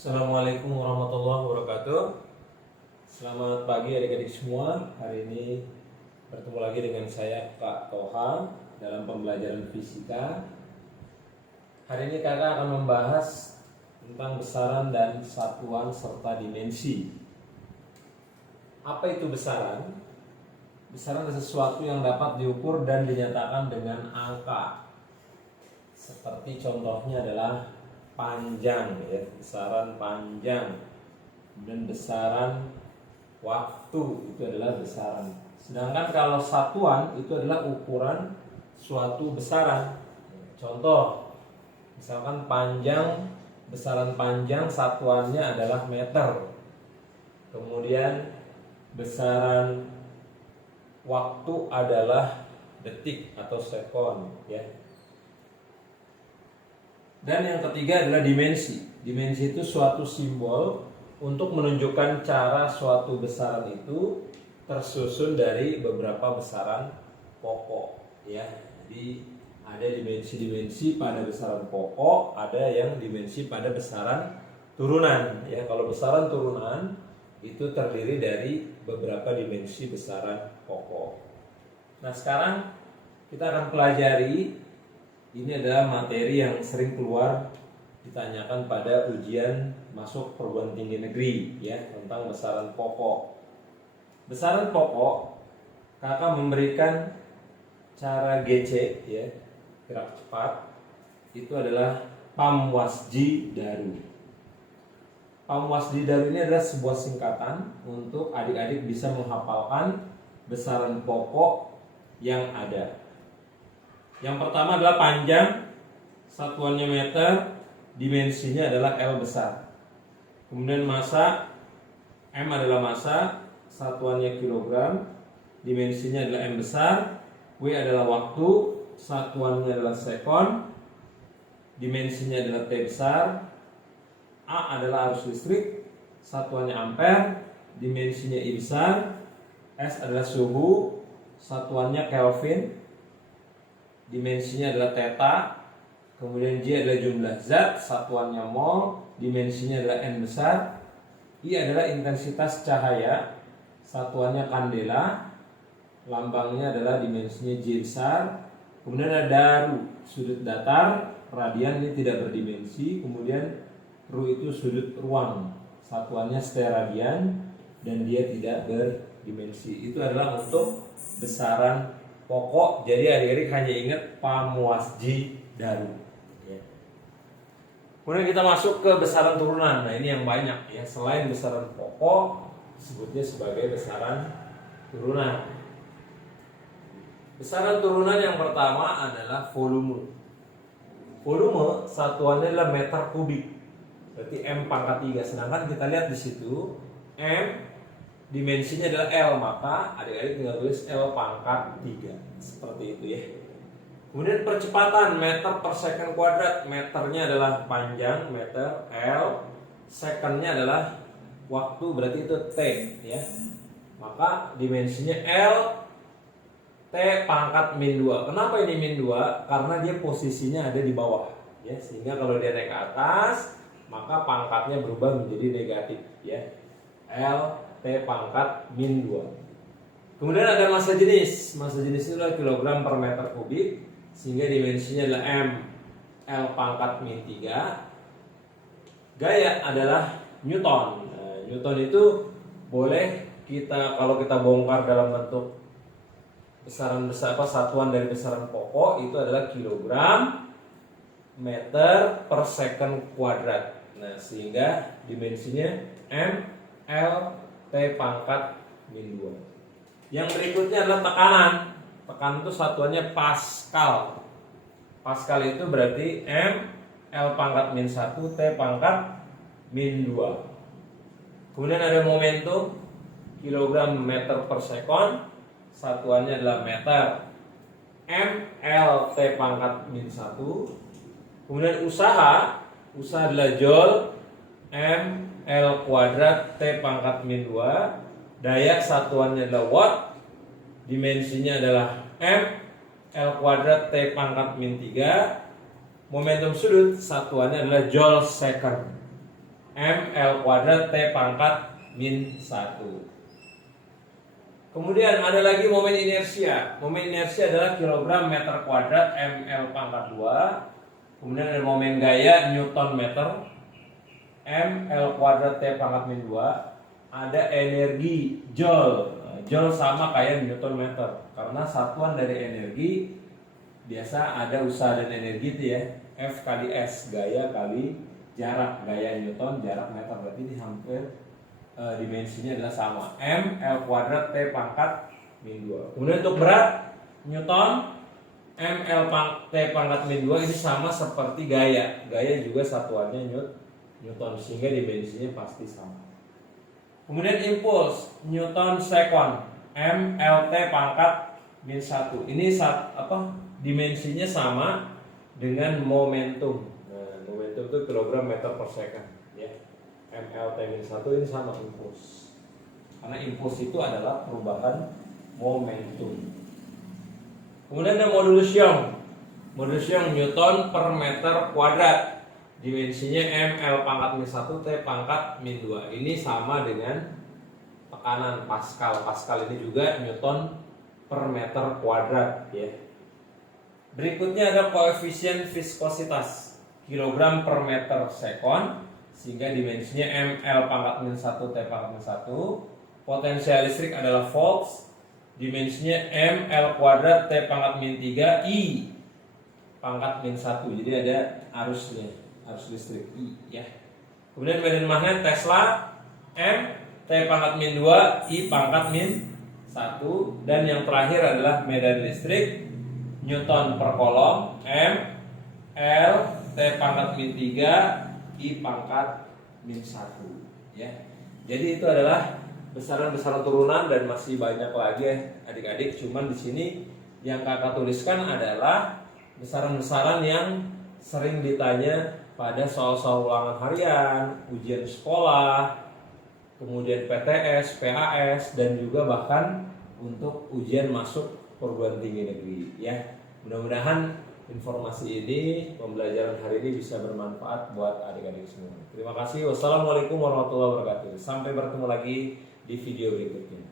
Assalamualaikum warahmatullahi wabarakatuh. Selamat pagi adik-adik semua. Hari ini bertemu lagi dengan saya Kak Toha dalam pembelajaran fisika. Hari ini kakak akan membahas tentang besaran dan satuan serta dimensi. Apa itu besaran? Besaran adalah sesuatu yang dapat diukur dan dinyatakan dengan angka. Seperti contohnya adalah panjang, ya, besaran panjang. Dan besaran waktu itu adalah besaran. Sedangkan kalau satuan itu adalah ukuran suatu besaran. Contoh, misalkan panjang, besaran panjang satuannya adalah meter. Kemudian besaran waktu adalah detik atau sekon, ya. Dan yang ketiga adalah dimensi. Dimensi itu suatu simbol untuk menunjukkan cara suatu besaran itu tersusun dari beberapa besaran pokok, ya. Jadi ada dimensi-dimensi pada besaran pokok, ada yang dimensi pada besaran turunan, ya. Kalau besaran turunan itu terdiri dari beberapa dimensi besaran pokok. Nah, sekarang kita akan pelajari. Ini adalah materi yang sering keluar ditanyakan pada ujian masuk perguruan tinggi negeri, ya, tentang besaran pokok. Besaran pokok, kakak memberikan cara GC, ya, gerak cepat. Itu adalah Pamwasji Daru. Pamwasji Daru ini adalah sebuah singkatan untuk adik-adik bisa menghafalkan besaran pokok yang ada. Yang pertama adalah panjang, satuannya meter, dimensinya adalah L besar. Kemudian massa, M adalah massa, satuannya kilogram, dimensinya adalah M besar. W adalah waktu, satuannya adalah sekon, dimensinya adalah T besar. A adalah arus listrik, satuannya ampere, dimensinya I besar. S adalah suhu, satuannya Kelvin, dimensinya adalah theta. Kemudian J adalah jumlah zat, satuannya mol, dimensinya adalah N besar. I adalah intensitas cahaya, satuannya kandela, lambangnya adalah dimensinya J besar. Kemudian ada Daru, sudut datar, radian ini tidak berdimensi. Kemudian Ru itu sudut ruang, satuannya steradian, dan dia tidak berdimensi. Itu adalah untuk besaran pokok. Jadi adik-adik hanya ingat Pamwasji Daru, ya. Kemudian kita masuk ke besaran turunan. Nah, ini yang banyak, ya. Selain besaran pokok, disebutnya sebagai besaran turunan. Besaran turunan yang pertama adalah volume. Volume satuannya adalah meter kubik, berarti M pangkat 3. Sedangkan kita lihat di situ M dimensinya adalah L, maka adik-adik tinggal tulis L pangkat 3. Seperti itu, ya. Kemudian percepatan meter per second kuadrat. Meternya adalah panjang, meter, L. Secondnya adalah waktu, berarti itu T, ya. Maka dimensinya L T pangkat min 2. Kenapa ini min 2? Karena dia posisinya ada di bawah, ya. Sehingga kalau dia naik ke atas, maka pangkatnya berubah menjadi negatif, ya. L T pangkat min 2. Kemudian ada massa jenis. Massa jenis itu adalah kilogram per meter kubik, sehingga dimensinya adalah M L pangkat min 3. Gaya adalah Newton. Nah, Newton itu boleh kita, kalau kita bongkar dalam bentuk besaran satuan dari besaran pokok, itu adalah kilogram meter per second kuadrat. Nah, sehingga dimensinya M L T pangkat min 2. Yang berikutnya adalah tekanan. Tekanan itu satuannya Pascal. Pascal itu berarti M L pangkat min 1 T pangkat min 2. Kemudian ada momentum, kilogram meter per sekon, satuannya adalah meter, M L T pangkat min 1. Kemudian usaha adalah joule, M L kuadrat T pangkat min 2. Daya satuannya adalah watt, dimensinya adalah M L kuadrat T pangkat min 3. Momentum sudut satuannya adalah joule second. mL kuadrat T pangkat min 1. Kemudian ada lagi momen inersia. Momen inersia adalah kilogram meter kuadrat mL pangkat 2. Kemudian ada momen gaya Newton meter mL kuadrat T pangkat min 2. Ada energi Joule. Joule sama kayak Newton meter. Karena satuan dari energi biasa ada usaha dan energi itu ya. F kali S, gaya kali jarak. Gaya Newton, jarak meter. Berarti ini hampir dimensinya adalah sama, mL kuadrat T pangkat min 2. Kemudian untuk berat Newton mL T pangkat min 2 ini sama seperti gaya. Gaya juga satuannya Newton sehingga dimensinya pasti sama. Kemudian impuls Newton second mL T pangkat min 1. Ini dimensinya sama dengan momentum. Nah, momentum itu kilogram meter per second ya. mL T-1 ini sama impuls. Karena impuls itu adalah perubahan momentum. Kemudian ada modulus Young. Modulus Young Newton per meter kuadrat. Dimensinya mL pangkat min 1 T pangkat min 2. Ini sama dengan tekanan Pascal. Pascal ini juga Newton per meter kuadrat ya. Berikutnya ada koefisien viskositas. Kilogram per meter sekon. Sehingga dimensinya mL pangkat min 1 T pangkat min 1. Potensial listrik adalah volts. Dimensinya mL kuadrat T pangkat min 3 I pangkat min 1. Jadi ada arusnya, arus listrik I ya. Kemudian medan magnet Tesla M T pangkat min 2 I pangkat min 1. Dan yang terakhir adalah medan listrik Newton per kolom M L T pangkat min 3 I pangkat min 1 ya. Jadi itu adalah besaran-besaran turunan dan masih banyak lagi ya adik-adik. Cuman di sini yang kakak tuliskan adalah besaran-besaran yang sering ditanya pada soal-soal ulangan harian, ujian sekolah, kemudian PTS, PAS, dan juga bahkan untuk ujian masuk perguruan tinggi negeri ya. Mudah-mudahan informasi ini, pembelajaran hari ini bisa bermanfaat buat adik-adik semua. Terima kasih. Wassalamualaikum warahmatullahi wabarakatuh. Sampai bertemu lagi di video berikutnya.